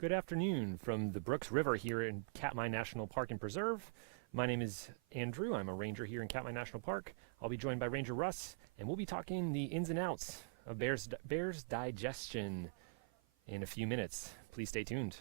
Good afternoon from the Brooks River here in Katmai National Park and Preserve. My name is Andrew. I'm a ranger here in Katmai National Park. I'll be joined by Ranger Russ, and we'll be talking the ins and outs of Bear's digestion in a few minutes. Please stay tuned.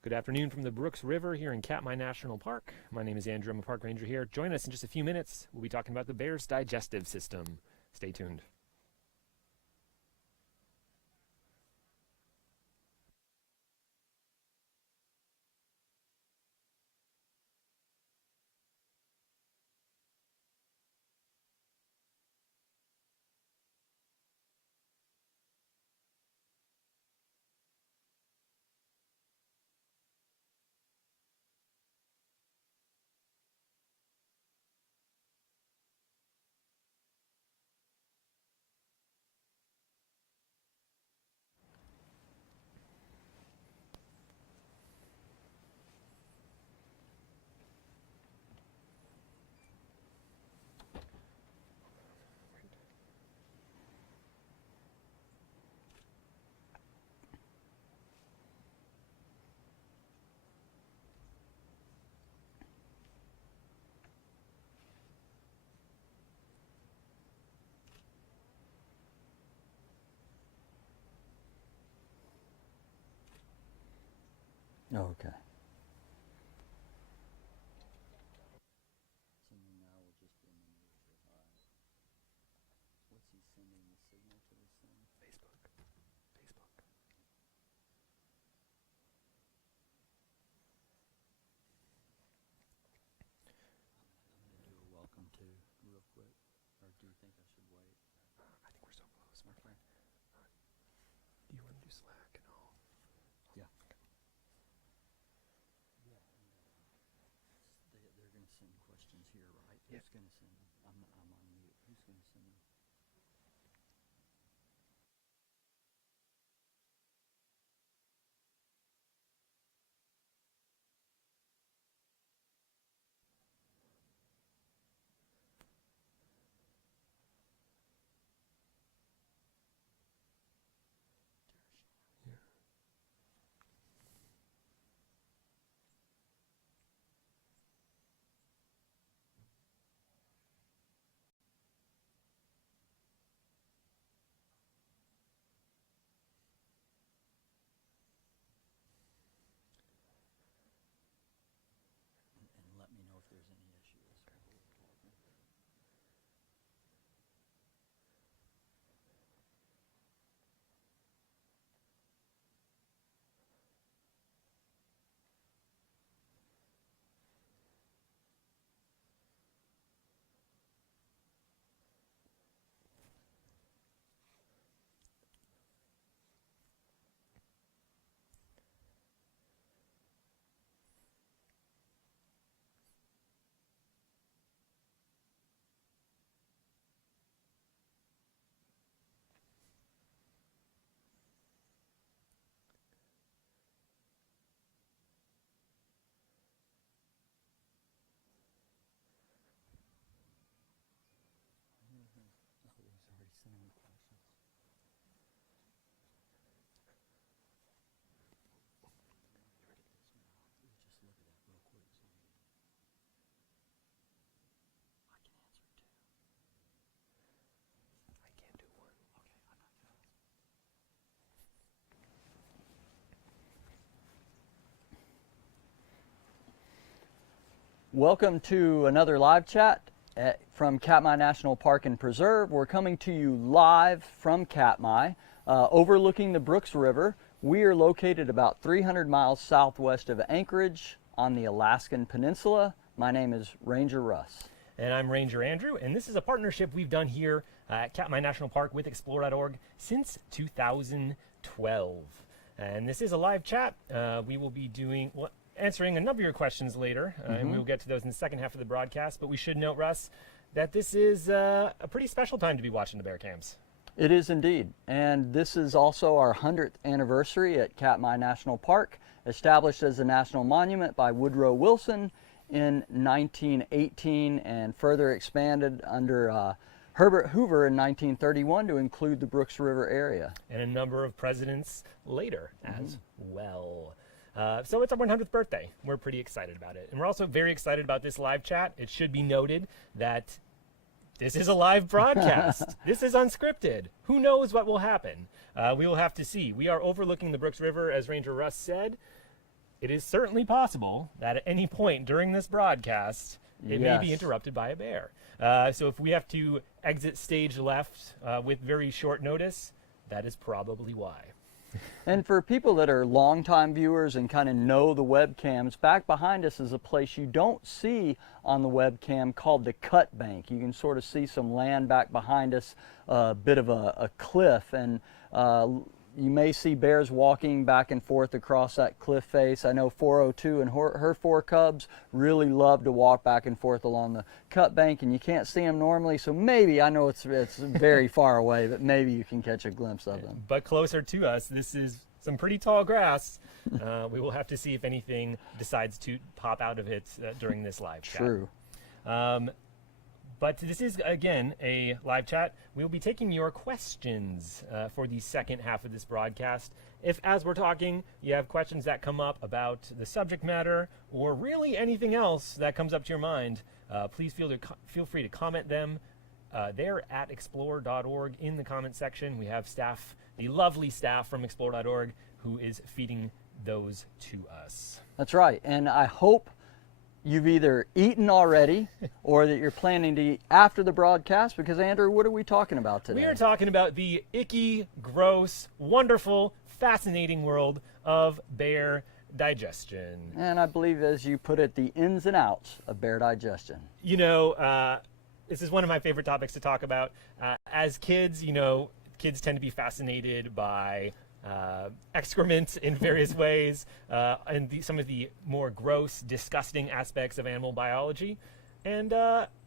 Good afternoon from the Brooks River here in Katmai National Park. My name is Andrew. I'm a park ranger here. Join us in just a few minutes. We'll be talking about the bear's digestive system. Stay tuned. Oh, okay. Welcome to another live chat from Katmai National Park and Preserve. We're coming to you live from Katmai, overlooking the Brooks River. We are located about 300 miles southwest of Anchorage on the Alaskan Peninsula. My name is Ranger Russ. And I'm Ranger Andrew, and this is a partnership we've done here at Katmai National Park with Explore.org since 2012. And this is a live chat. We will be answering a number of your questions later, and we'll get to those in the second half of the broadcast. But we should note, Russ, that this is a pretty special time to be watching the bear cams. It is indeed, and this is also our 100th anniversary at Katmai National Park, established as a national monument by Woodrow Wilson in 1918 and further expanded under Herbert Hoover in 1931 to include the Brooks River area. And a number of presidents later as well. So it's our 100th birthday. We're pretty excited about it. And we're also very excited about this live chat. It should be noted that this is a live broadcast. This is unscripted. Who knows what will happen? We will have to see. We are overlooking the Brooks River, as Ranger Russ said. It is certainly possible that at any point during this broadcast, it may be interrupted by a bear. So if we have to exit stage left with very short notice, that is probably why. And for people that are longtime viewers and kind of know the webcams, back behind us is a place you don't see on the webcam called the Cut Bank. You can sort of see some land back behind us, a bit of a cliff, and you may see bears walking back and forth across that cliff face. I know 402 and her four cubs really love to walk back and forth along the Cut Bank, and you can't see them normally, so maybe, I know it's very far away, but maybe you can catch a glimpse of them. But closer to us, this is some pretty tall grass. We will have to see if anything decides to pop out of it during this live chat. True. But this is, again, a live chat. We'll be taking your questions for the second half of this broadcast. If, as we're talking, you have questions that come up about the subject matter or really anything else that comes up to your mind, please feel free to comment them there at Explore.org in the comment section. We have staff, the lovely staff from Explore.org, who is feeding those to us. That's right, and I hope you've either eaten already or that you're planning to eat after the broadcast, because Andrew, what are we talking about today? We are talking about the icky, gross, wonderful, fascinating world of bear digestion. And I believe, as you put it, the ins and outs of bear digestion. You know, this is one of my favorite topics to talk about. As kids, you know, kids tend to be fascinated by excrement in various ways, and some of the more gross, disgusting aspects of animal biology. And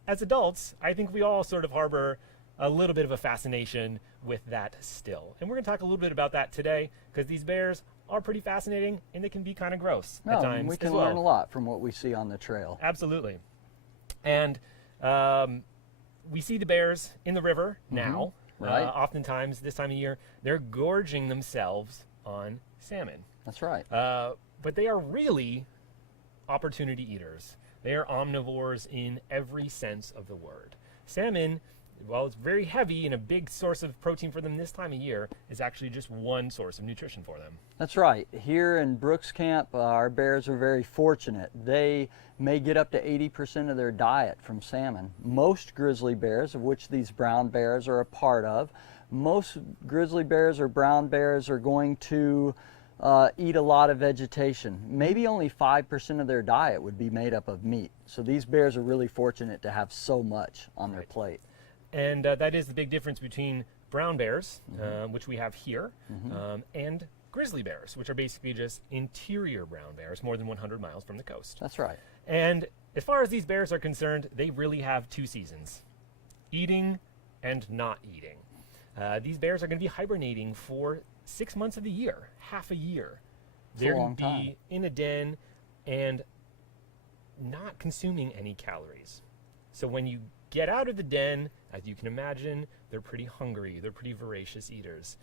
as adults, I think we all sort of harbor a little bit of a fascination with that still. And we're going to talk a little bit about that today, because these bears are pretty fascinating, and they can be kind of gross at times. We can learn a lot from what we see on the trail. Absolutely. And we see the bears in the river now. Right. Oftentimes, this time of year, they're gorging themselves on salmon. That's right. But they are really opportunity eaters. They are omnivores in every sense of the word. Salmon, while it's very heavy and a big source of protein for them this time of year, is actually just one source of nutrition for them. That's right. Here in Brooks Camp, our bears are very fortunate. They may get up to 80% of their diet from salmon. Most grizzly bears, of which these brown bears are a part of, most grizzly bears or brown bears are going to eat a lot of vegetation. Maybe only 5% of their diet would be made up of meat. So these bears are really fortunate to have so much on their plate. And that is the big difference between brown bears, which we have here, and grizzly bears, which are basically just interior brown bears more than 100 miles from the coast. That's right. And as far as these bears are concerned, they really have two seasons, eating and not eating. These bears are going to be hibernating for 6 months of the year, half a year. They're going to be in a den and not consuming any calories. So when you get out of the den, as you can imagine, they're pretty hungry. They're pretty voracious eaters.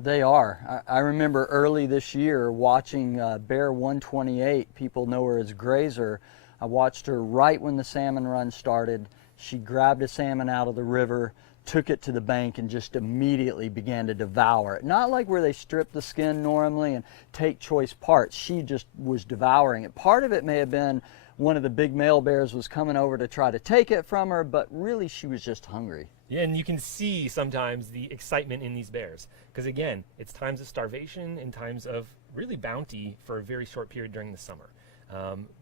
They are. I remember early this year watching Bear 128, people know her as Grazer. I watched her right when the salmon run started. She grabbed a salmon out of the river, took it to the bank, and just immediately began to devour it. Not like where they strip the skin normally and take choice parts. She just was devouring it. Part of it may have been one of the big male bears was coming over to try to take it from her, but really she was just hungry. Yeah, and you can see sometimes the excitement in these bears. Because again, it's times of starvation and times of really bounty for a very short period during the summer.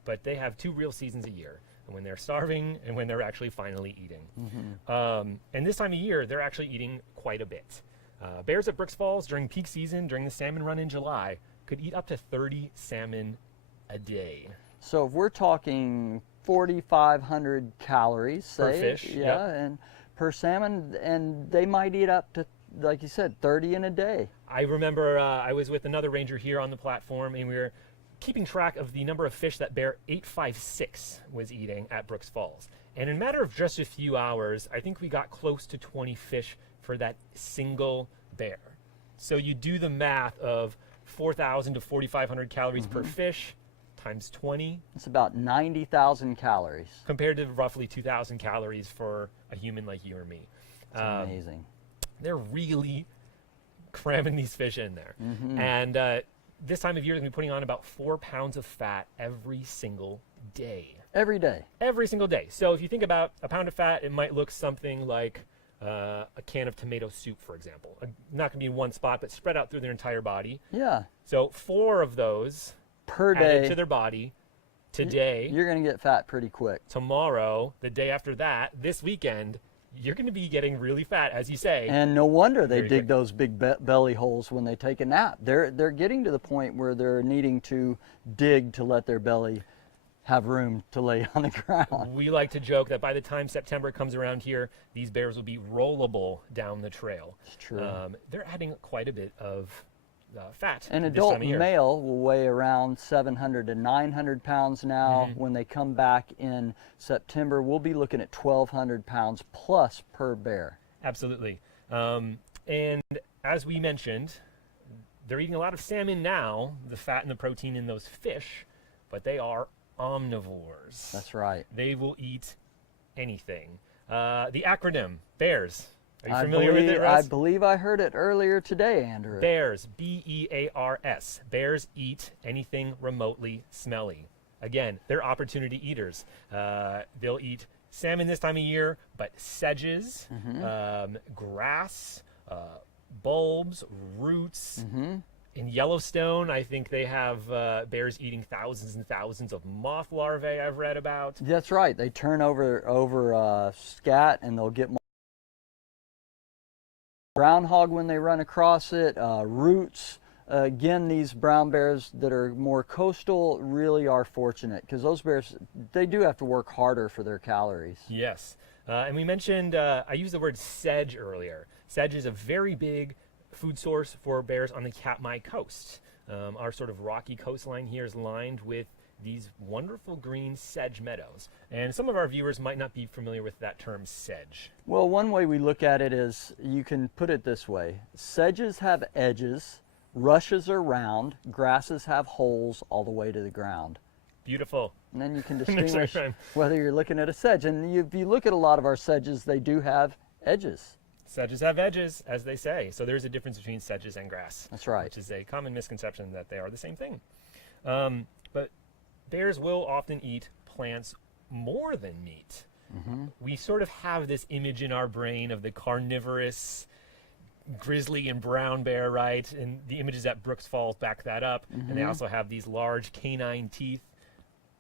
But they have 2 real seasons a year, when they're starving and when they're actually finally eating. And this time of year, they're actually eating quite a bit. Bears at Brooks Falls during peak season, during the salmon run in July, could eat up to 30 salmon a day. So if we're talking 4,500 calories, say, Per fish, yeah, and per salmon, and they might eat up to, like you said, 30 in a day. I remember I was with another ranger here on the platform, and we were keeping track of the number of fish that Bear 856 was eating at Brooks Falls. And in a matter of just a few hours, I think we got close to 20 fish for that single bear. So you do the math of 4,000 to 4,500 calories per fish times 20. It's about 90,000 calories. Compared to roughly 2,000 calories for a human like you or me. It's amazing. They're really cramming these fish in there. And this time of year, they're going to be putting on about 4 pounds of fat every single day. Every day. Every single day. So if you think about a pound of fat, it might look something like a can of tomato soup, for example. Not going to be in one spot, but spread out through their entire body. Yeah. So 4 of those Per added day. to their body today. You're going to get fat pretty quick. Tomorrow, the day after that, this weekend, you're going to be getting really fat, as you say. And no wonder they Very dig quick. those big belly holes when they take a nap. They're getting to the point where they're needing to dig to let their belly have room to lay on the ground. We like to joke that by the time September comes around here, these bears will be rollable down the trail. It's true. They're adding quite a bit of fat. An this adult time of year. male will weigh around 700 to 900 pounds now. When they come back in September, we'll be looking at 1,200 pounds plus per bear. Absolutely. And as we mentioned, they're eating a lot of salmon now, the fat and the protein in those fish, but they are omnivores. That's right. They will eat anything. The acronym, BEARS. Are you familiar with it, Russ? I believe I heard it earlier today, Andrew. Bears, B-E-A-R-S. Bears eat anything remotely smelly. Again, they're opportunity eaters. They'll eat salmon this time of year, but sedges, grass, bulbs, roots. In Yellowstone, I think they have bears eating thousands and thousands of moth larvae I've read about. That's right. They turn over scat and they'll get more groundhog when they run across it, roots. Again, these brown bears that are more coastal really are fortunate because those bears, they do have to work harder for their calories. Yes. And we mentioned, I used the word sedge earlier. Sedge is a very big food source for bears on the Katmai coast. Our sort of rocky coastline here is lined with these wonderful green sedge meadows. And some of our viewers might not be familiar with that term sedge. Well, one way we look at it is you can put it this way. Sedges have edges, rushes are round, grasses have holes all the way to the ground. Beautiful. And then you can Next distinguish time. whether you're looking at a sedge. And if you look at a lot of our sedges, they do have edges. Sedges have edges, as they say. So there's a difference between sedges and grass. That's right. Which is a common misconception that they are the same thing. But bears will often eat plants more than meat. We sort of have this image in our brain of the carnivorous grizzly and brown bear, right? And the images at Brooks Falls back that up. And they also have these large canine teeth.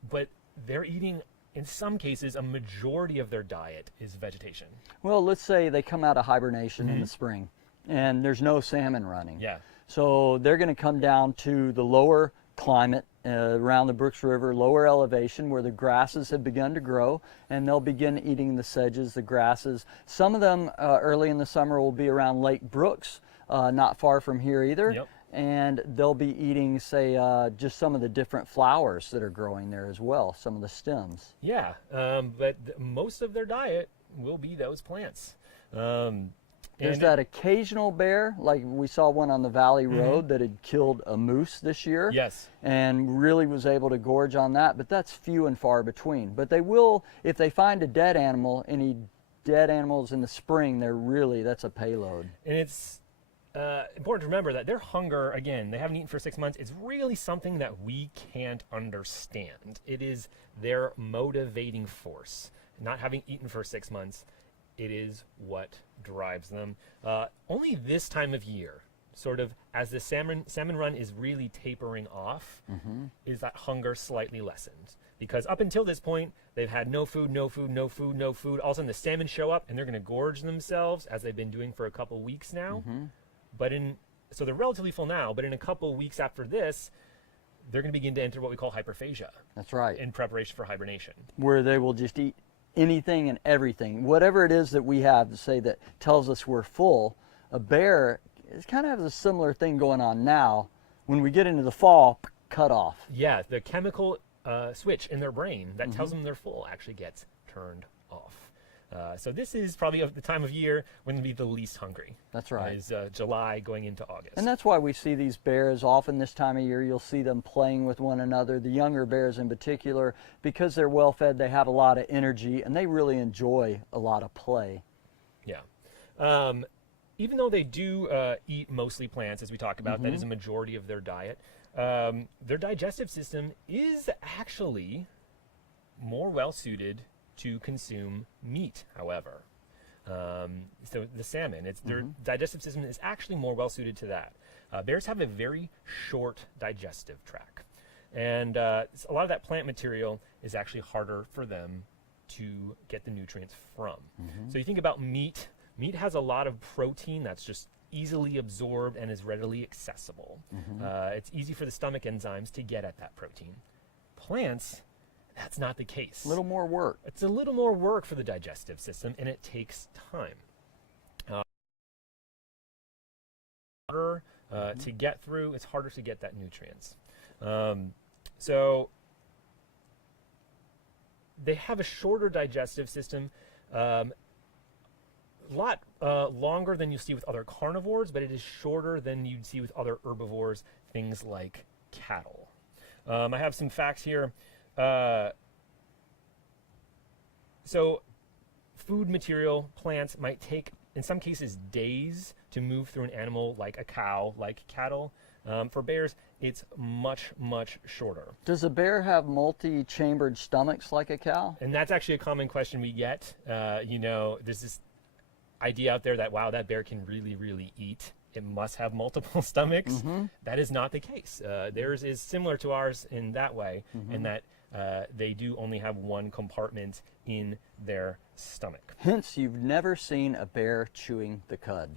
But they're eating, in some cases, a majority of their diet is vegetation. Well, let's say they come out of hibernation in the spring and there's no salmon running. Yeah. So they're going to come down to the lower climate around the Brooks River, lower elevation where the grasses have begun to grow, and they'll begin eating the sedges, the grasses. Some of them early in the summer will be around Lake Brooks, not far from here either. Yep. And they'll be eating, say, just some of the different flowers that are growing there as well, some of the stems. Yeah, but most of their diet will be those plants. There's that occasional bear, like we saw one on the Valley Road that had killed a moose this year. Yes. And really was able to gorge on that, but that's few and far between. But they will, if they find a dead animal, any dead animals in the spring, that's a payload. And it's important to remember that their hunger, again, they haven't eaten for 6 months, is really something that we can't understand. It is their motivating force. Not having eaten for 6 months, it is what drives them. Only this time of year, sort of as the salmon run is really tapering off, is that hunger slightly lessened. Because up until this point, they've had no food, no food, no food, no food. All of a sudden the salmon show up and they're going to gorge themselves, as they've been doing for a couple weeks now. So they're relatively full now, but in a couple weeks after this, they're going to begin to enter what we call hyperphagia. That's right. In preparation for hibernation. Where they will just eat anything and everything. Whatever it is that we have to say that tells us we're full, a bear is kind of has a similar thing going on now. When we get into the fall, cut off. Yeah, the chemical switch in their brain that tells them they're full actually gets turned off. So this is probably the time of year when they'll be the least hungry. That's right. Is July going into August. And that's why we see these bears often this time of year. You'll see them playing with one another, the younger bears in particular. Because they're well fed, they have a lot of energy, and they really enjoy a lot of play. Yeah. Even though they do eat mostly plants, as we talked about, that is a majority of their diet, their digestive system is actually more well-suited to consume meat, however. So the salmon, their digestive system is actually more well-suited to that. Bears have a very short digestive tract. And a lot of that plant material is actually harder for them to get the nutrients from. So you think about meat. Meat has a lot of protein that's just easily absorbed and is readily accessible. It's easy for the stomach enzymes to get at that protein. Plants, that's not the case. A little more work. It's a little more work for the digestive system, and it takes time. Harder to get through, it's harder to get that nutrients. So they have a shorter digestive system, a lot longer than you see with other carnivores, but it is shorter than you'd see with other herbivores, things like cattle. I have some facts here. So food material, plants, might take, in some cases, days to move through an animal like a cow, like cattle. For bears, it's much, much shorter. Does a bear have multi-chambered stomachs like a cow? And that's actually a common question we get. There's this idea out there that, wow, that bear can really, really eat. It must have multiple stomachs. That is not the case. Theirs is similar to ours in that way, in that they do only have one compartment in their stomach. Hence, you've never seen a bear chewing the cud.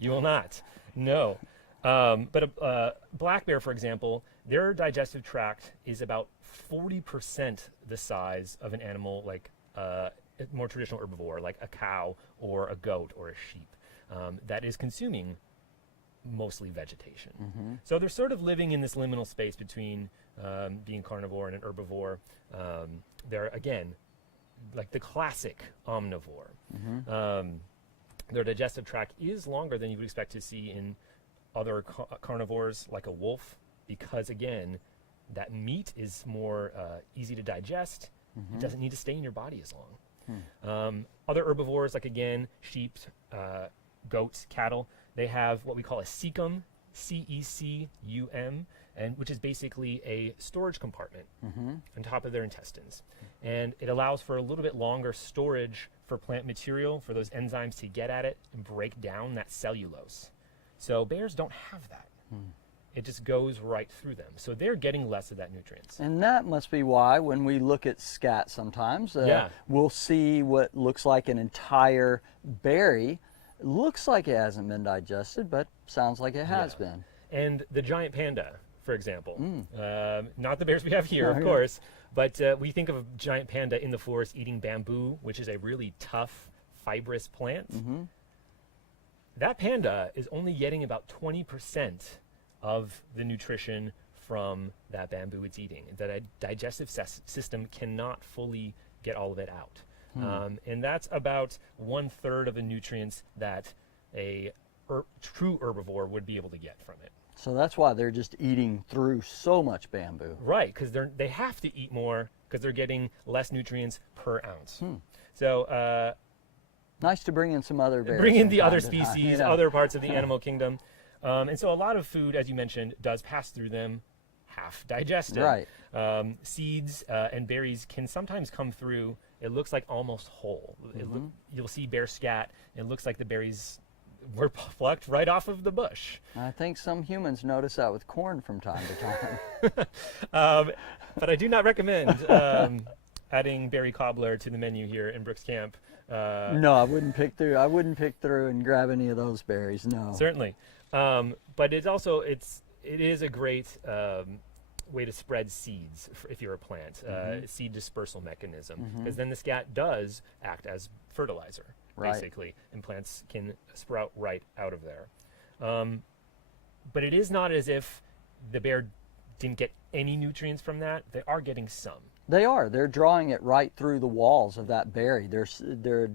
You will not. No. But a black bear, for example, their digestive tract is about 40% the size of an animal like a more traditional herbivore, like a cow or a goat or a sheep, that is consuming mostly vegetation. So they're sort of living in this liminal space between being carnivore and an herbivore. They're, again, like the classic omnivore. Their digestive tract is longer than you would expect to see in other carnivores like a wolf, because, again, that meat is more easy to digest. It doesn't need to stay in your body as long. Other herbivores, like, again, sheep, goats, cattle, they have what we call a cecum, C-E-C-U-M, which is basically a storage compartment on top of their intestines. And it allows for a little bit longer storage for plant material, for those enzymes to get at it and break down that cellulose. So bears don't have that. It just goes right through them. So they're getting less of that nutrients. And that must be why when we look at scat sometimes, we'll see what looks like an entire berry. Looks like it hasn't been digested, but sounds like it has been. And the giant panda, for example, not the bears we have here, of course, but we think of a giant panda in the forest eating bamboo, which is a really tough, fibrous plant. That panda is only getting about 20% of the nutrition from that bamboo it's eating. The digestive system cannot fully get all of it out. And that's about 1/3 of the nutrients that a true herbivore would be able to get from it. So that's why they're just eating through so much bamboo. Right, because they have to eat more because they're getting less nutrients per ounce. So, Nice to bring in some other bears. bring in from the time other to time, species, you know. other parts of the animal kingdom. And so a lot of food, as you mentioned, does pass through them half digested. Right. Seeds and berries can sometimes come through, it looks like almost whole. You'll see bear scat, and it looks like the berries were plucked right off of the bush. I think some humans notice that with corn from time to time. But I do not recommend adding berry cobbler to the menu here in Brooks Camp. No, I wouldn't pick through. I wouldn't pick through and grab any of those berries. No. Certainly. But it's also, it is a great way to spread seeds if you're a plant, seed dispersal mechanism, because then the scat does act as fertilizer, Right. basically, and plants can sprout right out of there. But it is not as if the bear didn't get any nutrients from that. They are getting some. They are. They're drawing it right through the walls of that berry. They're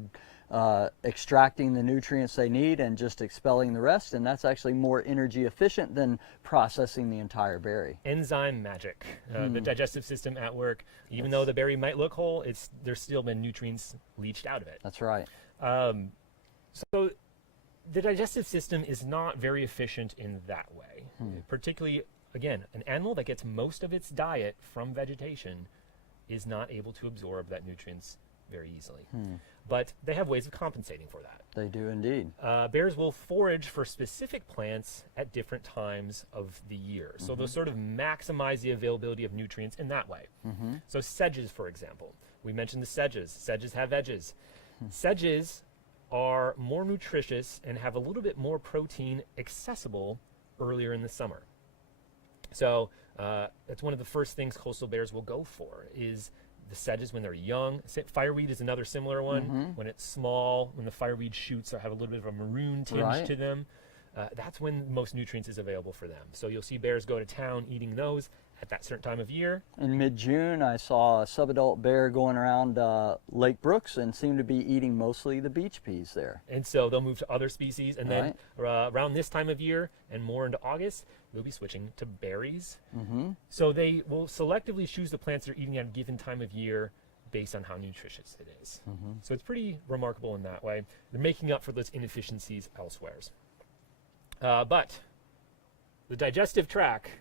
extracting the nutrients they need and just expelling the rest, and that's actually more energy efficient than processing the entire berry. Enzyme magic, the digestive system at work. Even though the berry might look whole, there's still been nutrients leached out of it. That's right. So the digestive system is not very efficient in that way. Particularly, again, an animal that gets most of its diet from vegetation is not able to absorb that nutrients very easily. But they have ways of compensating for that. They do indeed. Bears will forage for specific plants at different times of the year. So they'll sort of maximize the availability of nutrients in that way. So sedges, for example. We mentioned the sedges. Sedges have edges. Sedges are more nutritious and have a little bit more protein accessible earlier in the summer. So that's one of the first things coastal bears will go for is the sedges when they're young. Fireweed is another similar one. When it's small, when the fireweed shoots have a little bit of a maroon tinge Right. to them, that's when most nutrients is available for them. So you'll see bears go to town eating those at that certain time of year. In mid-June, I saw a subadult bear going around Lake Brooks and seemed to be eating mostly the beach peas there. And so they'll move to other species. And then around this time of year and more into August, they'll be switching to berries. So they will selectively choose the plants they're eating at a given time of year based on how nutritious it is. So it's pretty remarkable in that way. They're making up for those inefficiencies elsewhere. But the digestive tract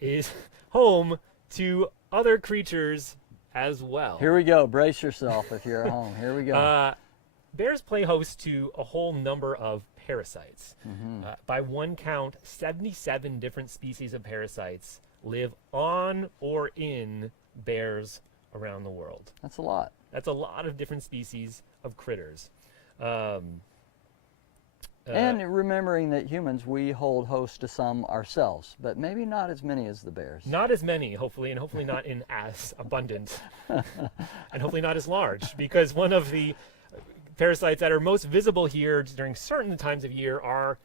is home to other creatures as well. Here we go. Brace yourself if you're at home. Here we go. Bears play host to a whole number of parasites. By one count, 77 different species of parasites live on or in bears around the world. That's a lot. That's a lot of different species of critters. And remembering that humans, we hold host to some ourselves, but maybe not as many as the bears. Not as many, hopefully, and hopefully not in as abundant, and hopefully not as large, because one of the parasites that are most visible here during certain times of year are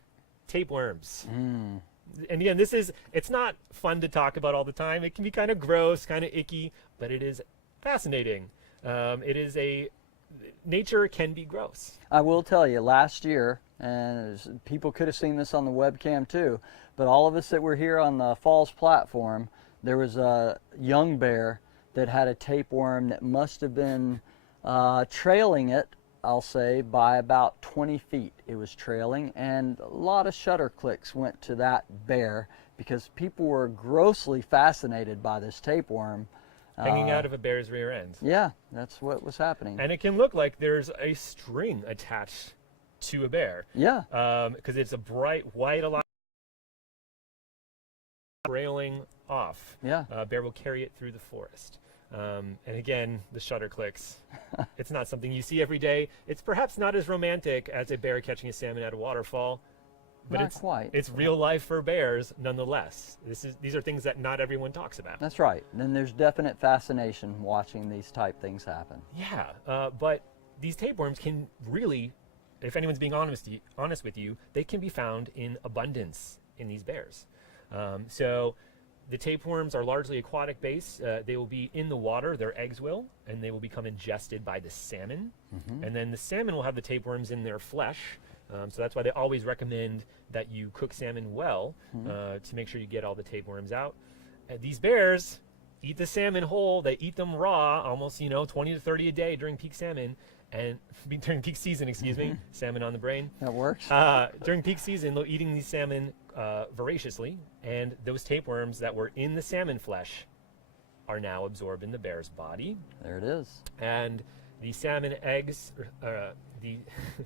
tapeworms. And again, it's not fun to talk about all the time. It can be kind of gross, kind of icky, but it is fascinating. Nature can be gross. I will tell you, last year, and people could have seen this on the webcam too, but all of us that were here on the Falls platform, there was a young bear that had a tapeworm that must have been trailing it, I'll say, by about 20 feet. It was trailing, and a lot of shutter clicks went to that bear because people were grossly fascinated by this tapeworm. Hanging out of a bear's rear end. Yeah, that's what was happening. And it can look like there's a string attached to a bear. Yeah. Because it's a bright white trailing off. Yeah. A bear will carry it through the forest. And again, the shutter clicks. It's not something you see every day. It's perhaps not as romantic as a bear catching a salmon at a waterfall. But Not quite. It's real life for bears, nonetheless. These are things that not everyone talks about. That's right. And there's definite fascination watching these type things happen. Yeah, but these tapeworms can really, if anyone's being honest with you, they can be found in abundance in these bears. So the tapeworms are largely aquatic based. They will be in the water, their eggs will, and they will become ingested by the salmon. And then the salmon will have the tapeworms in their flesh. So that's why they always recommend that you cook salmon well to make sure you get all the tapeworms out. These bears eat the salmon whole. They eat them raw, almost 20 to 30 a day during peak salmon, And during peak season, excuse me, salmon on the brain. That works. During peak season, they're eating these salmon voraciously, and those tapeworms that were in the salmon flesh are now absorbed in the bear's body. There it is. And the salmon eggs, the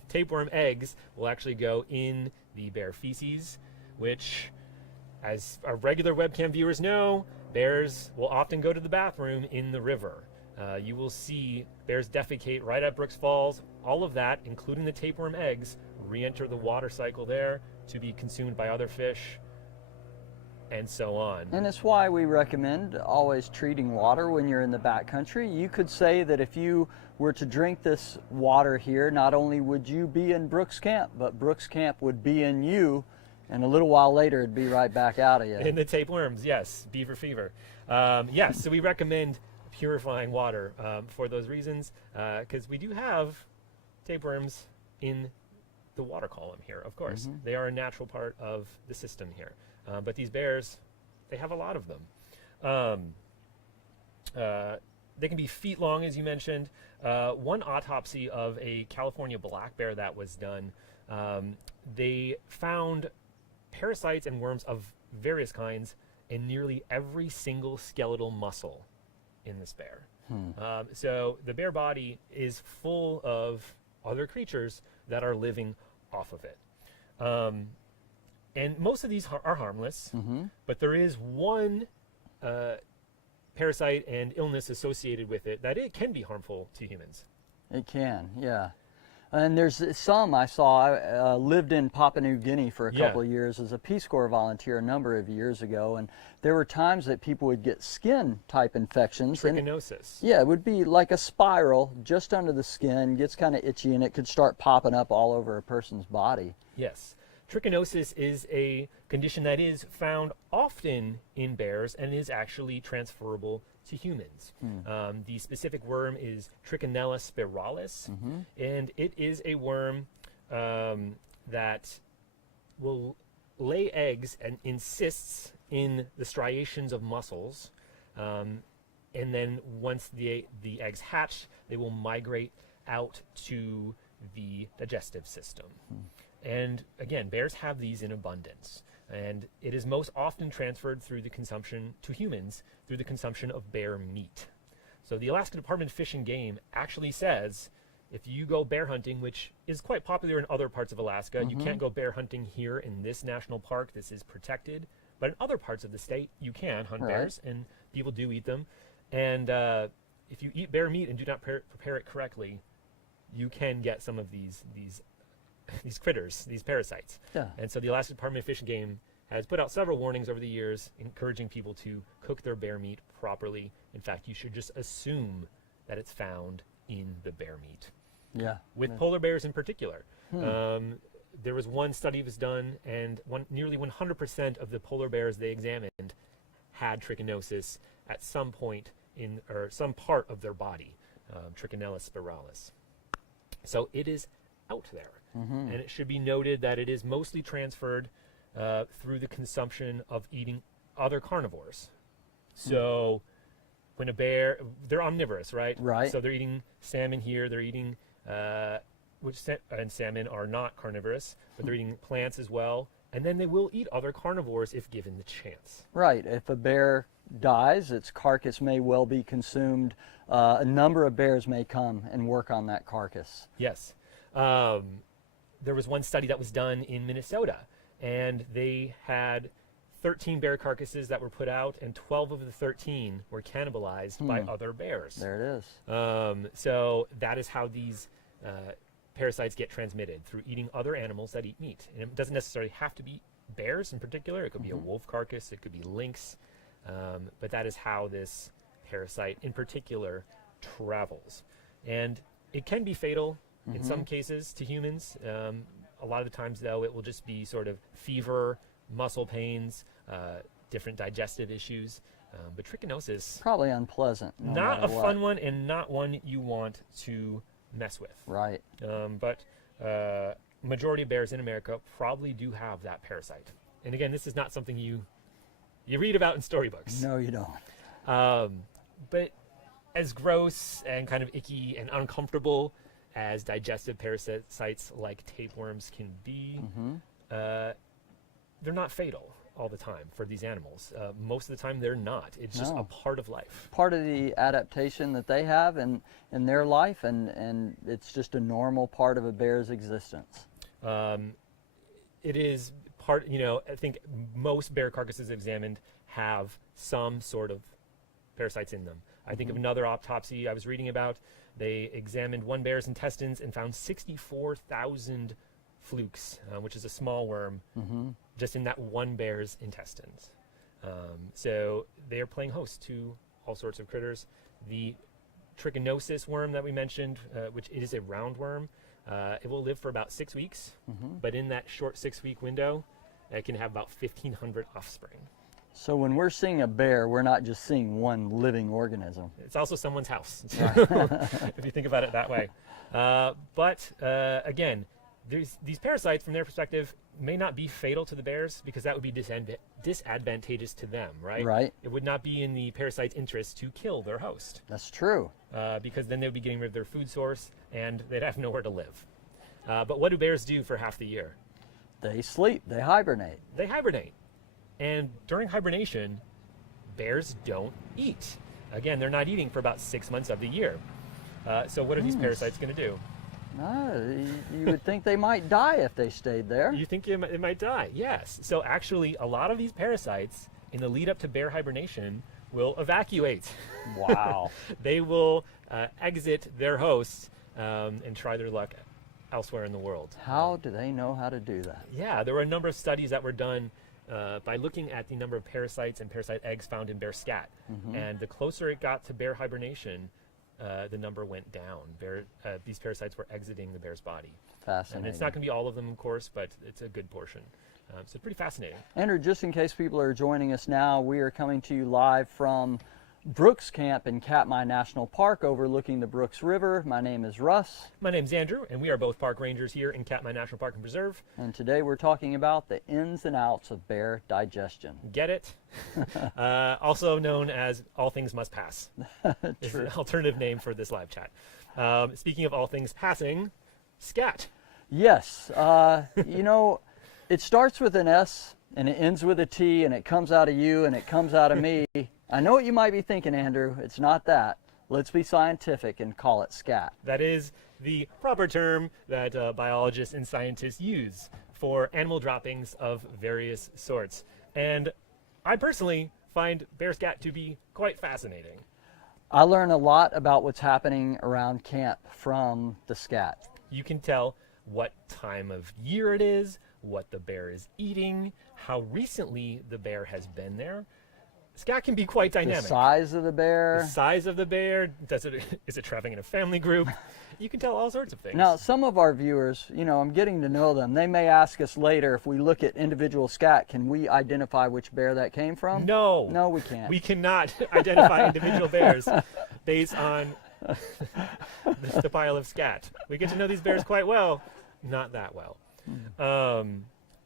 tapeworm eggs, will actually go in the bear feces, which, as our regular webcam viewers know, bears will often go to the bathroom in the river. You will see bears defecate right at Brooks Falls. All of that, including the tapeworm eggs, re-enter the water cycle there to be consumed by other fish, and so on. And it's why we recommend always treating water when you're in the backcountry. You could say that if you were to drink this water here, not only would you be in Brooks Camp, but Brooks Camp would be in you, and a little while later it'd be right back out of you. In the tapeworms, yes, beaver fever. Yes, so we recommend purifying water for those reasons, because we do have tapeworms in the water column here, of course. They are a natural part of the system here. But these bears, they have a lot of them. They can be feet long, as you mentioned. One autopsy of a California black bear that was done, they found parasites and worms of various kinds in nearly every single skeletal muscle in this bear. So the bear body is full of other creatures that are living off of it. And most of these are harmless, but there is one parasite and illness associated with it that it can be harmful to humans. It can, yeah. And there's some I saw. I lived in Papua New Guinea for a couple of years as a Peace Corps volunteer a number of years ago, and there were times that people would get skin type infections. Trichinosis. Yeah, it would be like a spiral just under the skin, gets kind of itchy, and it could start popping up all over a person's body. Yes. Trichinosis is a condition that is found often in bears and is actually transferable to humans. The specific worm is Trichinella spiralis, and it is a worm that will lay eggs and encysts in the striations of muscles, and then once the eggs hatch, they will migrate out to the digestive system. And again, bears have these in abundance, and it is most often transferred through the consumption to humans through the consumption of bear meat. So the Alaska Department of Fish and Game actually says if you go bear hunting, which is quite popular in other parts of Alaska, you can't go bear hunting here in this national park. This is protected. But in other parts of the state, you can hunt bears, and people do eat them. And if you eat bear meat and do not prepare it correctly, you can get some of these critters, these parasites. And so the Alaska Department of Fish and Game has put out several warnings over the years encouraging people to cook their bear meat properly. In fact, you should just assume that it's found in the bear meat. With polar bears in particular. There was one study that was done, and nearly 100% of the polar bears they examined had trichinosis at some point or some part of their body, Trichinella spiralis. So it is out there. And it should be noted that it is mostly transferred through the consumption of eating other carnivores. So when a bear, they're omnivorous, right? So they're eating salmon here, they're eating, and salmon are not carnivorous, but they're eating plants as well. And then they will eat other carnivores if given the chance. If a bear dies, its carcass may well be consumed. A number of bears may come and work on that carcass. Yes. There was one study that was done in Minnesota, and they had 13 bear carcasses that were put out, and 12 of the 13 were cannibalized by other bears. There it is. So that is how these parasites get transmitted, through eating other animals that eat meat. And it doesn't necessarily have to be bears in particular. It could be a wolf carcass, it could be lynx, but that is how this parasite in particular travels. And it can be fatal in some cases to humans. A lot of the times, though, it will just be sort of fever, muscle pains, different digestive issues. But trichinosis, probably unpleasant. Not a fun one, and not one you want to mess with. But majority of bears in America probably do have that parasite. And again, this is not something you read about in storybooks. No, you don't. But as gross and kind of icky and uncomfortable as digestive parasites like tapeworms can be, they're not fatal all the time for these animals. Most of the time they're not. It's just No. a part of life. Part of the adaptation that they have in their life, and it's just a normal part of a bear's existence. It is part, I think most bear carcasses examined have some sort of parasites in them. I think of another autopsy I was reading about. They examined one bear's intestines and found 64,000 flukes, which is a small worm, just in that one bear's intestines. So they are playing host to all sorts of critters. The trichinosis worm that we mentioned, which it is a roundworm, it will live for about 6 weeks, but in that short 6-week window, it can have about 1,500 offspring. So when we're seeing a bear, we're not just seeing one living organism. It's also someone's house, if you think about it that way. But again, these parasites, from their perspective, may not be fatal to the bears because that would be disadvantageous to them, right? Right. It would not be in the parasite's interest to kill their host That's true. because then they would be getting rid of their food source and they'd have nowhere to live. But what do bears do for half the year? They sleep, they hibernate. They hibernate. And during hibernation, bears don't eat. Again, they're not eating for about 6 months of the year. So what are these parasites going to do? You would think they might die if they stayed there. You think it might die? Yes. So actually, a lot of these parasites, in the lead up to bear hibernation, will evacuate. Wow. They will exit their hosts and try their luck elsewhere in the world. How do they know how to do that? Yeah, there were a number of studies that were done by looking at the number of parasites and parasite eggs found in bear scat. And the closer it got to bear hibernation, the number went down. These parasites were exiting the bear's body. Fascinating. And it's not going to be all of them, of course, but it's a good portion. So pretty fascinating. Andrew, just in case people are joining us now, we are coming to you live from Brooks Camp in Katmai National Park overlooking the Brooks River. My name is Russ. My name's Andrew, and we are both park rangers here in Katmai National Park and Preserve. And today we're talking about the ins and outs of bear digestion. Get it? Also known as All Things Must Pass. Is an alternative name for this live chat. Speaking of all things passing, scat. Yes. It starts with an S and it ends with a T and it comes out of you and it comes out of me. I know what you might be thinking, Andrew. It's not that. Let's be scientific and call it scat. That is the proper term that biologists and scientists use for animal droppings of various sorts. And I personally find bear scat to be quite fascinating. I learn a lot about what's happening around camp from the scat. You can tell what time of year it is, what the bear is eating, how recently the bear has been there. Scat can be quite dynamic. The size of the bear. The size of the bear. Is it traveling in a family group? You can tell all sorts of things. Now, some of our viewers, I'm getting to know them. They may ask us later, if we look at individual scat, can we identify which bear that came from? No. No, we can't. We cannot identify individual bears based on the pile of scat. We get to know these bears quite well. Not that well.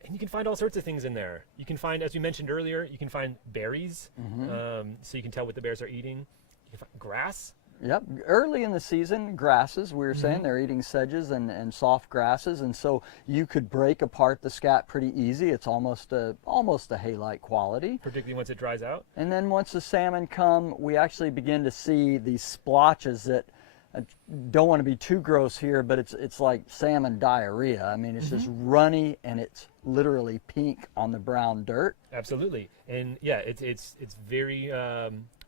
And you can find all sorts of things in there. You can find, as we mentioned earlier, you can find berries, so you can tell what the bears are eating. You can find grass. Yep. Early in the season, grasses, we were saying they're eating sedges and soft grasses, and so you could break apart the scat pretty easy. It's almost a hay-like quality. Particularly once it dries out. And then once the salmon come, we actually begin to see these splotches that, I don't want to be too gross here, but it's like salmon diarrhea. I mean, it's just runny and it's literally pink on the brown dirt. Absolutely, and yeah, it's very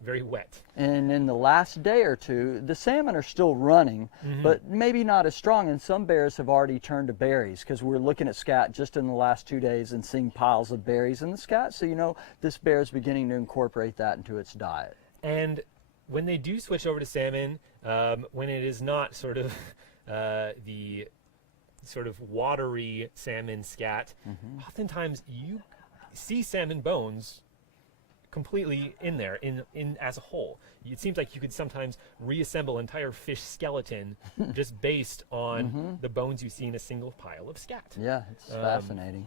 very wet. And in the last day or two, the salmon are still running, but maybe not as strong. And some bears have already turned to berries because we're looking at scat just in the last 2 days and seeing piles of berries in the scat. So this bear is beginning to incorporate that into its diet. And when they do switch over to salmon, when it is not sort of the sort of watery salmon scat, oftentimes you see salmon bones completely in there, in as a whole. It seems like you could sometimes reassemble entire fish skeleton just based on the bones you see in a single pile of scat. Yeah, it's fascinating.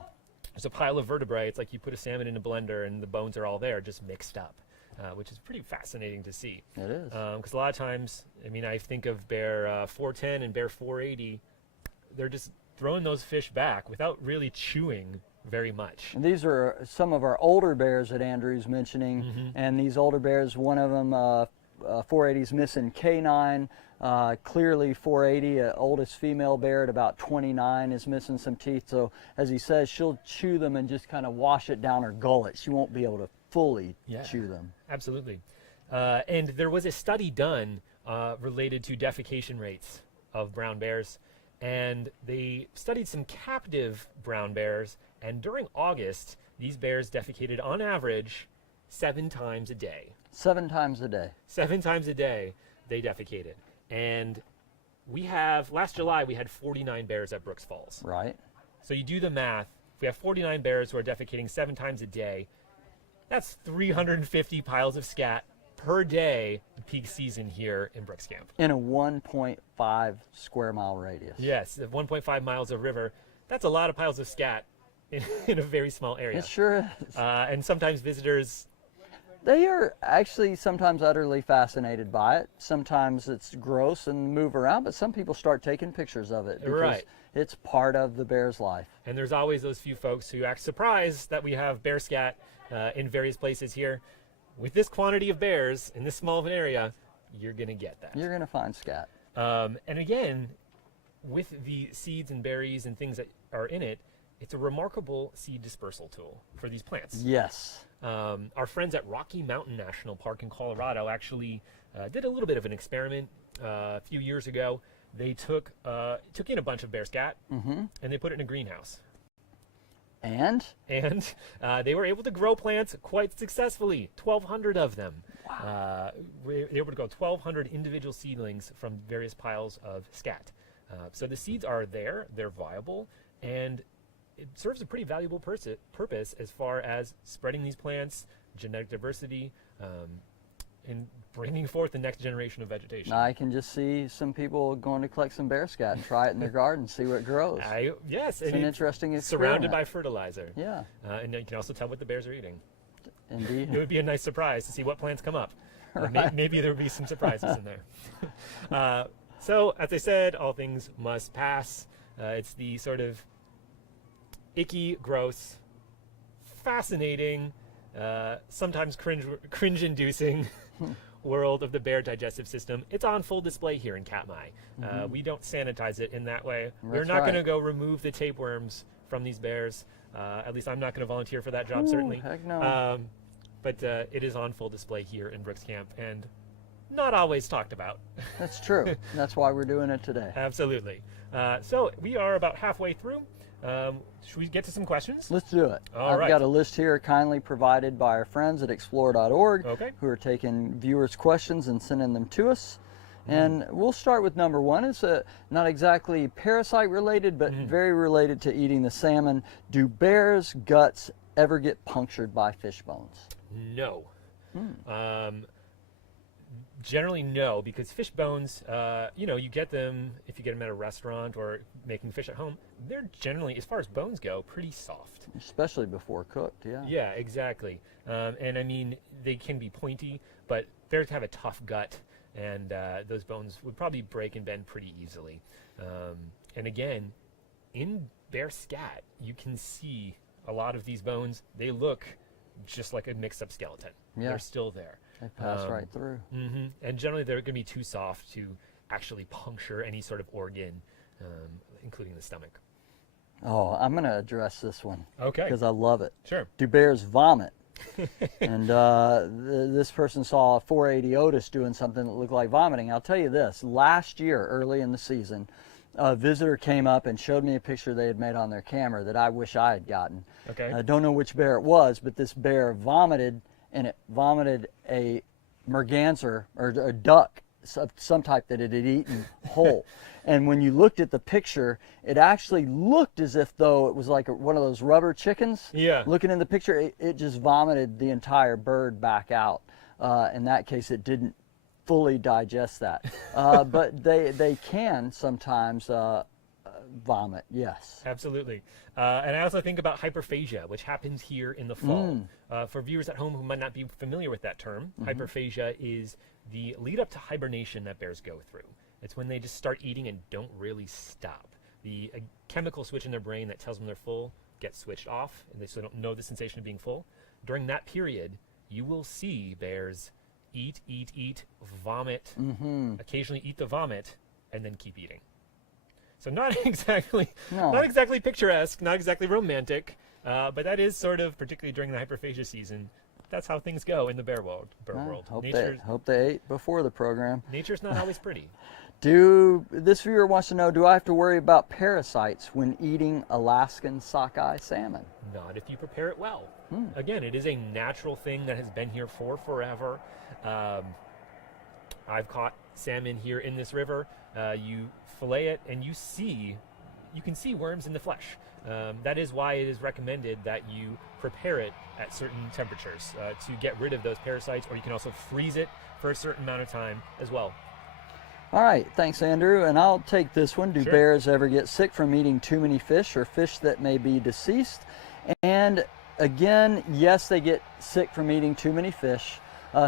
There's a pile of vertebrae. It's like you put a salmon in a blender and the bones are all there, just mixed up. which is pretty fascinating to see. It is. Because a lot of times, I mean, I think of bear 410 and bear 480, they're just throwing those fish back without really chewing very much. And these are some of our older bears that Andrew's mentioning, and these older bears, one of them, 480's missing canine. Clearly 480, oldest female bear at about 29, is missing some teeth. So as he says, she'll chew them and just kind of wash it down her gullet. She won't be able to fully chew them. Absolutely. And there was a study done related to defecation rates of brown bears, and they studied some captive brown bears, and during August, these bears defecated on average 7 times a day. 7 times a day. 7 times a day they defecated. And last July, we had 49 bears at Brooks Falls. Right. So you do the math. If we have 49 bears who are defecating 7 times a day, that's 350 piles of scat per day in peak season here in Brooks Camp. In a 1.5 square mile radius. Yes, 1.5 miles of river. That's a lot of piles of scat in a very small area. It sure is. And sometimes visitors... They are actually sometimes utterly fascinated by it. Sometimes it's gross and move around, but some people start taking pictures of it because Right. it's part of the bear's life. And there's always those few folks who act surprised that we have bear scat in various places here. With this quantity of bears in this small of an area, you're going to get that. You're going to find scat. And again, with the seeds and berries and things that are in it, it's a remarkable seed dispersal tool for these plants. Yes. Our friends at Rocky Mountain National Park in Colorado actually did a little bit of an experiment a few years ago. They took in a bunch of bear scat and they put it in a greenhouse. And? And they were able to grow plants quite successfully, 1,200 of them. Wow. They were able to grow 1,200 individual seedlings from various piles of scat. So the seeds are there, they're viable, and it serves a pretty valuable purpose as far as spreading these plants, genetic diversity, and bringing forth the next generation of vegetation. I can just see some people going to collect some bear scat and try it in their garden, see what grows. Yes. It's an interesting experiment. Surrounded by fertilizer. Yeah. And you can also tell what the bears are eating. Indeed. It would be a nice surprise to see what plants come up. Right. Maybe there would be some surprises in there. So, as I said, all things must pass. It's the sort of icky, gross, fascinating, sometimes cringe-inducing world of the bear digestive system. It's on full display here in Katmai. We don't sanitize it in that way. We're not going to go remove the tapeworms from these bears. At least I'm not going to volunteer for that job, certainly. Heck no. But it is on full display here in Brooks Camp, and not always talked about. That's true. That's why we're doing it today. Absolutely. So we are about halfway through. Should we get to some questions? Let's do it. All I've right. got a list here kindly provided by our friends at explore.org Okay. who are taking viewers' questions and sending them to us. And we'll start with number one. It's not exactly parasite related, but very related to eating the salmon. Do bears' guts ever get punctured by fish bones? No. Generally, no, because fish bones, you get them if you get them at a restaurant or making fish at home. They're generally, as far as bones go, pretty soft. Especially before cooked, yeah. Yeah, exactly. And I mean, they can be pointy, but bears have a tough gut, and those bones would probably break and bend pretty easily. And again, in bear scat, you can see a lot of these bones. They look just like a mixed-up skeleton. Yeah. They're still there. They pass right through. And generally, they're going to be too soft to actually puncture any sort of organ, including the stomach. Oh, I'm going to address this one. Okay. Because I love it. Sure. Do bears vomit? And this person saw a 480 Otis doing something that looked like vomiting. I'll tell you this, last year, early in the season, a visitor came up and showed me a picture they had made on their camera that I wish I had gotten. Okay. I don't know which bear it was, but this bear vomited, and it vomited a merganser, or a duck, some type that it had eaten whole. And when you looked at the picture, it actually looked as if though it was like one of those rubber chickens. Yeah. Looking in the picture, it just vomited the entire bird back out. In that case, it didn't fully digest that. But they can sometimes vomit, yes. Absolutely. And I also think about hyperphagia, which happens here in the fall. For viewers at home who might not be familiar with that term, hyperphagia is the lead up to hibernation that bears go through. It's when they just start eating and don't really stop. The chemical switch in their brain that tells them they're full gets switched off, and they still don't know the sensation of being full. During that period, you will see bears eat, vomit, occasionally eat the vomit, and then keep eating. So not exactly picturesque, not exactly romantic, but that is sort of, particularly during the hyperphagia season, that's how things go in the bear world. Hope they ate before the program. Nature's not always pretty. This viewer wants to know, do I have to worry about parasites when eating Alaskan sockeye salmon? Not if you prepare it well. Again, it is a natural thing that has been here for forever. I've caught salmon here in this river. You fillet it and you can see worms in the flesh. That is why it is recommended that you prepare it at certain temperatures to get rid of those parasites, or you can also freeze it for a certain amount of time as well. All right, thanks, Andrew. And I'll take this one. Do Sure. bears ever get sick from eating too many fish or fish that may be deceased? And again, yes, they get sick from eating too many fish.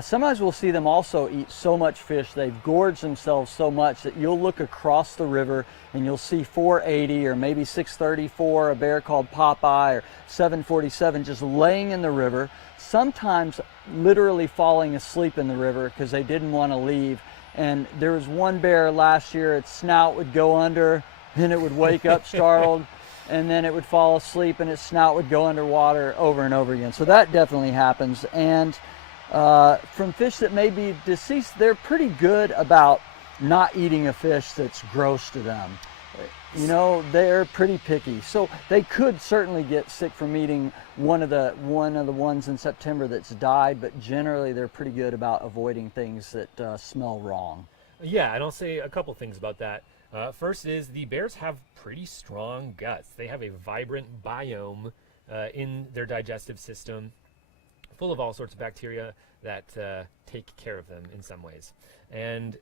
Sometimes we'll see them also eat so much fish, they've gorged themselves so much that you'll look across the river and you'll see 480 or maybe 634, a bear called Popeye, or 747 just laying in the river, sometimes literally falling asleep in the river because they didn't want to leave. And there was one bear last year, its snout would go under, and it would wake up startled, and then it would fall asleep and its snout would go underwater over and over again. So that definitely happens. And from fish that may be deceased, they're pretty good about not eating a fish that's gross to them. You know, they're pretty picky. So they could certainly get sick from eating one of the ones in September that's died, but generally they're pretty good about avoiding things that smell wrong. Yeah, and I'll say a couple things about that. First is the bears have pretty strong guts. They have a vibrant biome in their digestive system, full of all sorts of bacteria that take care of them in some ways. And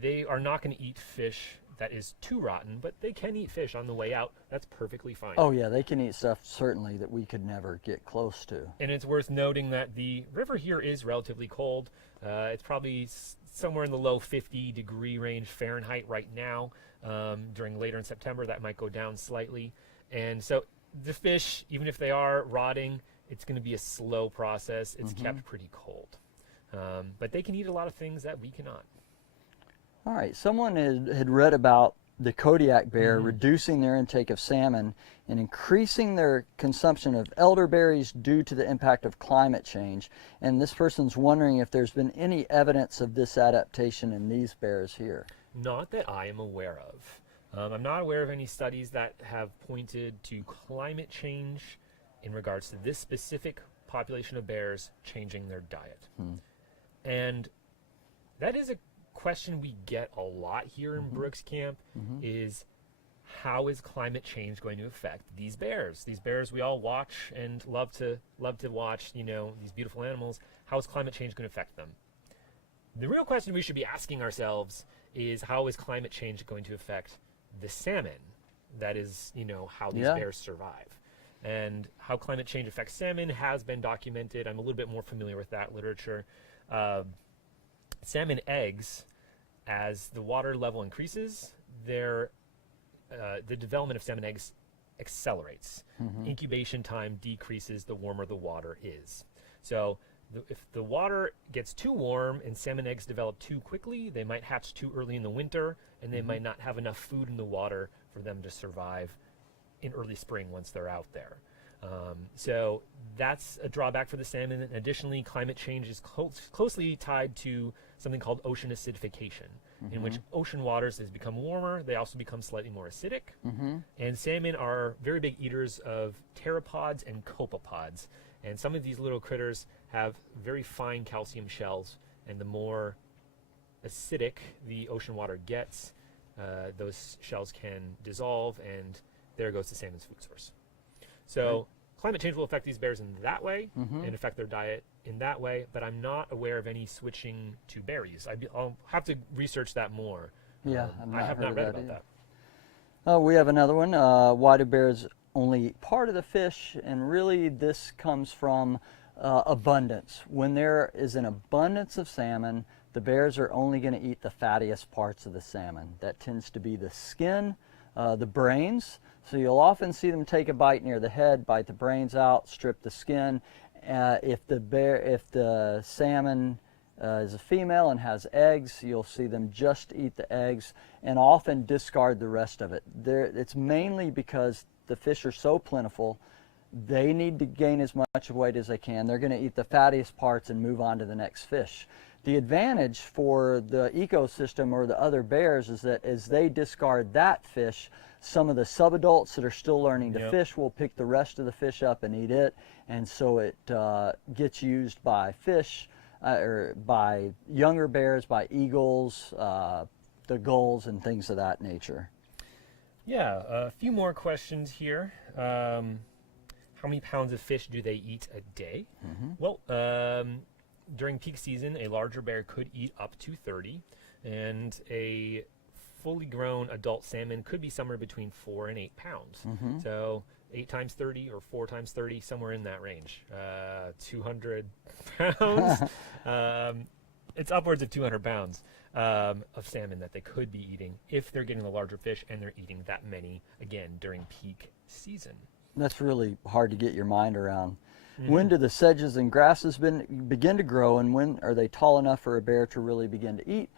they are not going to eat fish that is too rotten, but they can eat fish on the way out. That's perfectly fine. Oh yeah, they can eat stuff certainly that we could never get close to. And it's worth noting that the river here is relatively cold. It's probably somewhere in the low 50-degree range Fahrenheit right now. During later in September, that might go down slightly. And so the fish, even if they are rotting, it's going to be a slow process. It's kept pretty cold. But they can eat a lot of things that we cannot. All right, someone had read about the Kodiak bear reducing their intake of salmon and increasing their consumption of elderberries due to the impact of climate change. And this person's wondering if there's been any evidence of this adaptation in these bears here. Not that I am aware of. I'm not aware of any studies that have pointed to climate change in regards to this specific population of bears changing their diet. And that is a question we get a lot here in Brooks Camp, is how is climate change going to affect these bears? These bears we all watch and love to watch, you know, these beautiful animals. How is climate change going to affect them? The real question we should be asking ourselves is, how is climate change going to affect the salmon? That is, you know, how these bears survive. And how climate change affects salmon has been documented. I'm a little bit more familiar with that literature. Salmon eggs, as the water level increases, the development of salmon eggs accelerates. Incubation time decreases the warmer the water is. So if the water gets too warm and salmon eggs develop too quickly, they might hatch too early in the winter, and they might not have enough food in the water for them to survive in early spring once they're out there. So that's a drawback for the salmon. And additionally, climate change is closely tied to something called ocean acidification, in which ocean waters, as become warmer, they also become slightly more acidic. And salmon are very big eaters of pteropods and copepods. And some of these little critters have very fine calcium shells, and the more acidic the ocean water gets, those shells can dissolve, and there goes the salmon's food source. So climate change will affect these bears in that way and affect their diet in that way, but I'm not aware of any switching to berries. I'll have to research that more. Yeah, I have not read about that. Oh, we have another one. Why do bears only eat part of the fish? And really, this comes from abundance. When there is an abundance of salmon, the bears are only going to eat the fattiest parts of the salmon. That tends to be the skin, the brains. So you'll often see them take a bite near the head, bite the brains out, strip the skin. If the salmon is a female and has eggs, you'll see them just eat the eggs and often discard the rest of it. It's mainly because the fish are so plentiful, they need to gain as much weight as they can. They're going to eat the fattiest parts and move on to the next fish. The advantage for the ecosystem or the other bears is that as they discard that fish, some of the subadults that are still learning to fish will pick the rest of the fish up and eat it, and so it gets used by fish, or by younger bears, by eagles, the gulls, and things of that nature. Yeah, a few more questions here. How many pounds of fish do they eat a day? Well, during peak season, a larger bear could eat up to 30, and a fully grown adult salmon could be somewhere between 4 and 8 pounds. So 8 times 30 or 4 times 30, somewhere in that range. 200 pounds. It's upwards of 200 pounds of salmon that they could be eating if they're getting the larger fish and they're eating that many, again, during peak season. That's really hard to get your mind around. When do the sedges and grasses begin to grow, and when are they tall enough for a bear to really begin to eat?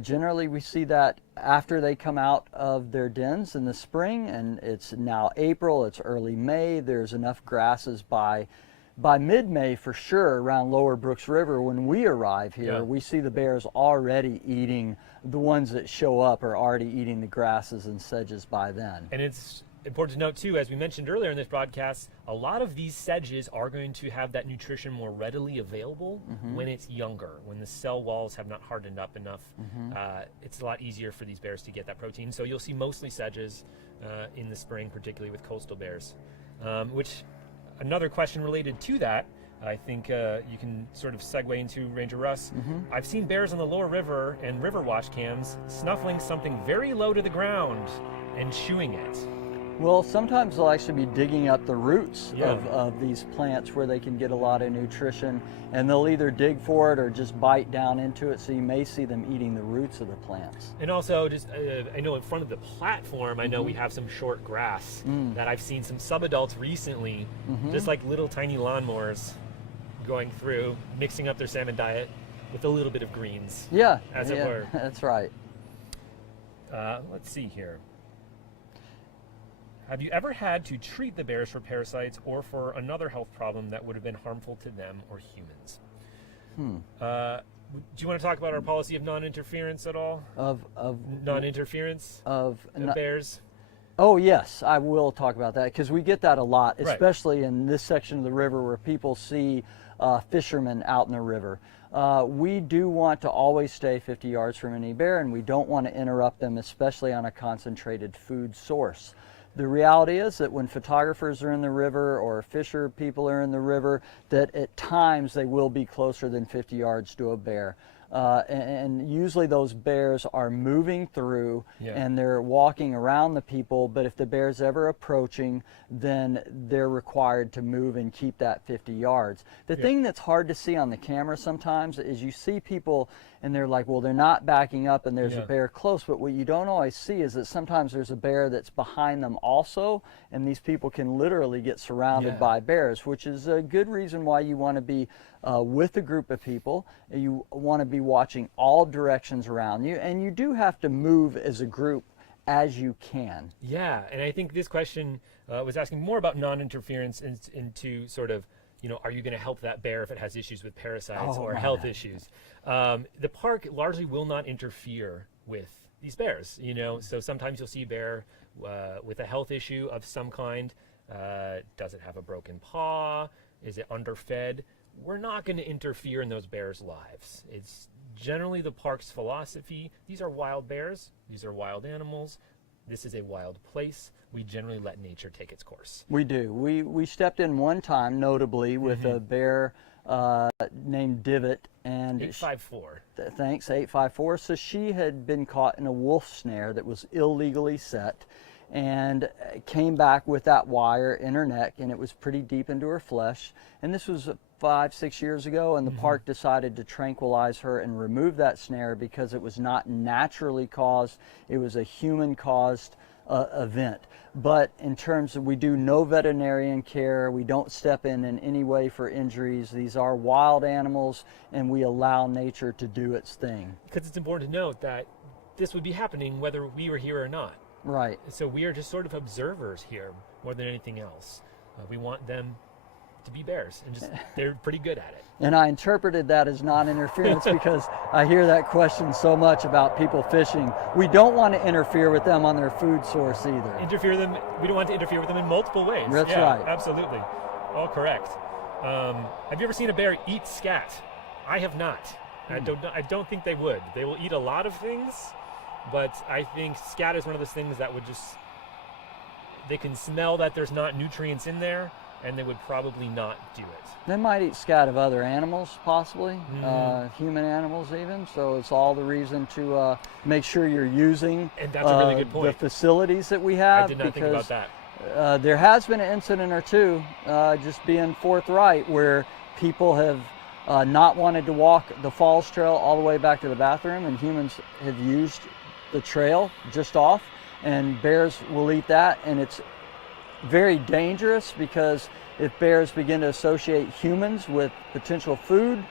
Generally, we see that after they come out of their dens in the spring, and it's now April, it's early May. There's enough grasses by mid-May for sure. Around Lower Brooks River, when we arrive here, we see the bears already eating. The ones that show up are already eating the grasses and sedges by then. And it's important to note too, as we mentioned earlier in this broadcast, a lot of these sedges are going to have that nutrition more readily available when it's younger, when the cell walls have not hardened up enough. It's a lot easier for these bears to get that protein. So you'll see mostly sedges in the spring, particularly with coastal bears. Which, another question related to that, I think you can sort of segue into, Ranger Russ. I've seen bears on the lower river and river watch cams snuffling something very low to the ground and chewing it. Well, sometimes they'll actually be digging up the roots of these plants where they can get a lot of nutrition, and they'll either dig for it or just bite down into it, so you may see them eating the roots of the plants. And also, just I know in front of the platform, I know we have some short grass that I've seen some subadults recently, just like little tiny lawnmowers going through, mixing up their salmon diet with a little bit of greens. Yeah, as it were. That's right. Let's see here. Have you ever had to treat the bears for parasites or for another health problem that would have been harmful to them or humans? Do you want to talk about our policy of non-interference at all? Of non-interference of bears? Oh yes, I will talk about that, because we get that a lot, especially in this section of the river where people see fishermen out in the river. We do want to always stay 50 yards from any bear, and we don't want to interrupt them, especially on a concentrated food source. The reality is that when photographers are in the river or fisher people are in the river, that at times they will be closer than 50 yards to a bear. And usually those bears are moving through and they're walking around the people, but if the bear's ever approaching, then they're required to move and keep that 50 yards. The thing that's hard to see on the camera sometimes is you see people and they're like, well, they're not backing up and there's a bear close, but what you don't always see is that sometimes there's a bear that's behind them also, and these people can literally get surrounded by bears, which is a good reason why you want to be with a group of people. You want to be watching all directions around you, and you do have to move as a group as you can. Yeah, and I think this question was asking more about non-interference into sort of, you know, are you going to help that bear if it has issues with parasites or health issues? The park largely will not interfere with these bears, you know, so sometimes you'll see a bear with a health issue of some kind. Does it have a broken paw? Is it underfed? We're not going to interfere in those bears' lives. It's generally the park's philosophy. These are wild bears. These are wild animals. This is a wild place. We generally let nature take its course. We do. We stepped in one time, notably, with a bear named Divot. And 854. Thanks, 854. So she had been caught in a wolf snare that was illegally set. and came back with that wire in her neck, and it was pretty deep into her flesh. And this was 5-6 years ago, and the park decided to tranquilize her and remove that snare because it was not naturally caused. It was a human caused event. But in terms of, we do no veterinarian care, we don't step in any way for injuries. These are wild animals, and we allow nature to do its thing. Because it's important to note that this would be happening whether we were here or not. Right. So we are just sort of observers here more than anything else. We want them to be bears, and just they're pretty good at it. And I interpreted that as non-interference because I hear that question so much about people fishing. We don't want to interfere with them on their food source either. We don't want to interfere with them in multiple ways. That's yeah, right. Absolutely. All correct. Have you ever seen a bear eat scat? I have not. I don't think they would. They will eat a lot of things, but I think scat is one of those things that would just, they can smell that there's not nutrients in there, and they would probably not do it. They might eat scat of other animals, possibly, human animals even. So it's all the reason to make sure you're using And that's a really good point. the facilities that we have. I did not think about that. There has been an incident or two, just being forthright, where people have not wanted to walk the Falls Trail all the way back to the bathroom, and humans have used the trail just off, and bears will eat that, and it's very dangerous because if bears begin to associate humans with potential food,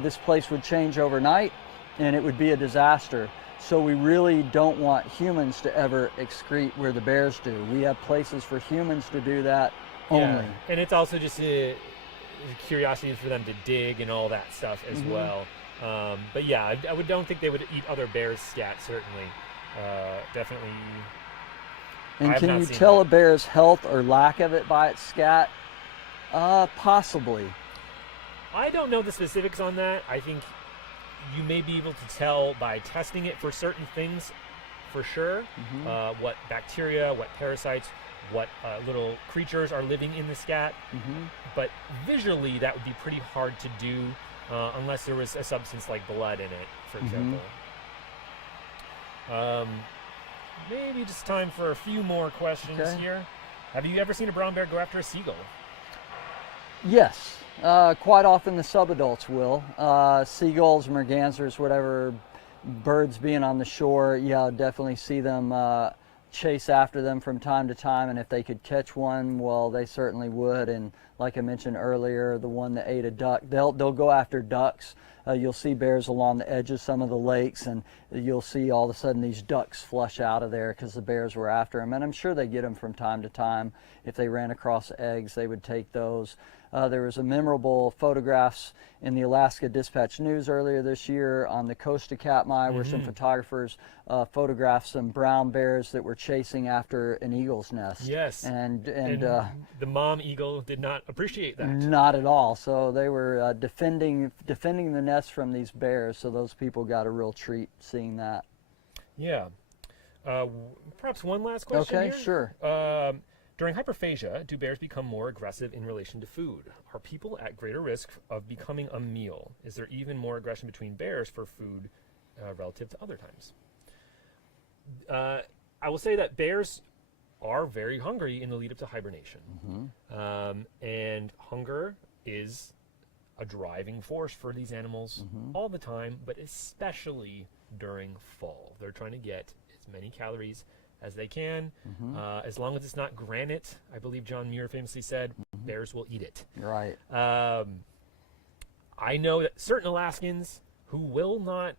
this place would change overnight, and it would be a disaster. So we really don't want humans to ever excrete where the bears do. We have places for humans to do that only. Yeah. And it's also just a curiosity for them to dig and all that stuff as well. But yeah, I don't think they would eat other bears' scat, certainly. Definitely. And can you tell a bear's health or lack of it by its scat? Possibly. I don't know the specifics on that. I think you may be able to tell by testing it for certain things, for sure. What bacteria, what parasites, what little creatures are living in the scat. But visually, that would be pretty hard to do unless there was a substance like blood in it, for example. Maybe just time for a few more questions here. Have you ever seen a brown bear go after a seagull? Yes, quite often the subadults will. Seagulls, mergansers, whatever birds being on the shore, yeah, definitely see them chase after them from time to time, and if they could catch one, well, they certainly would. And like I mentioned earlier, the one that ate a duck, they'll go after ducks. You'll see bears along the edge of some of the lakes, and you'll see all of a sudden these ducks flush out of there because the bears were after them. And I'm sure they get them from time to time. If they ran across eggs, they would take those. There was a memorable photographs in the Alaska Dispatch News earlier this year on the coast of Katmai, where some photographers photographed some brown bears that were chasing after an eagle's nest. Yes. And the mom eagle did not appreciate that. Not at all. So they were defending the nest from these bears. So those people got a real treat seeing that. Yeah. Perhaps one last question. Okay, here. sure. During hyperphagia, do bears become more aggressive in relation to food? Are people at greater risk of becoming a meal? Is there even more aggression between bears for food relative to other times? I will say that bears are very hungry in the lead up to hibernation. And hunger is a driving force for these animals all the time, but especially during fall. They're trying to get as many calories as they can, as long as it's not granite. I believe John Muir famously said, bears will eat it. Right. I know that certain Alaskans who will not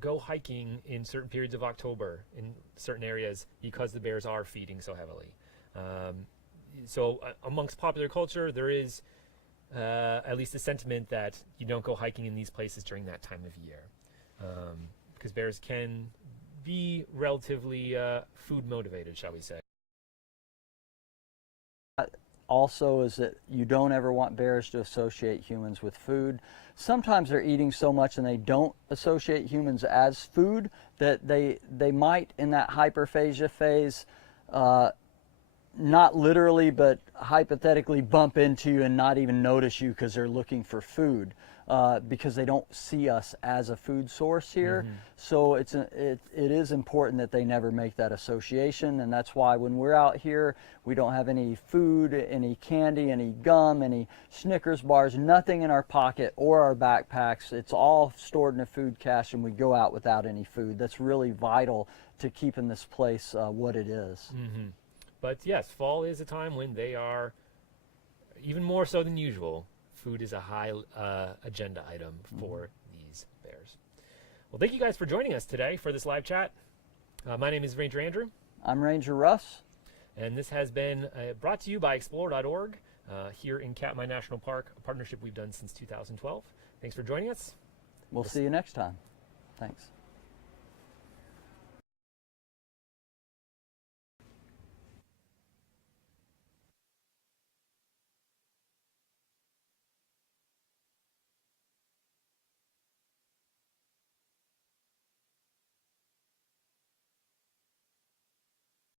go hiking in certain periods of October in certain areas because the bears are feeding so heavily. So amongst popular culture, there is at least a sentiment that you don't go hiking in these places during that time of year, because bears can be relatively food motivated, shall we say. Also is that you don't ever want bears to associate humans with food. Sometimes they're eating so much and they don't associate humans as food that they might, in that hyperphagia phase, not literally but hypothetically bump into you and not even notice you because they're looking for food. because they don't see us as a food source here. So it is important that they never make that association, and that's why when we're out here, we don't have any food, any candy, any gum, any Snickers bars, nothing in our pocket or our backpacks. It's all stored in a food cache, and we go out without any food. That's really vital to keeping this place what it is. But yes, fall is a time when they are, even more so than usual, food is a high agenda item for these bears. Well, thank you guys for joining us today for this live chat. My name is Ranger Andrew. I'm Ranger Russ. And this has been brought to you by Explore.org here in Katmai National Park, a partnership we've done since 2012. Thanks for joining us. We'll see you next time. Thanks.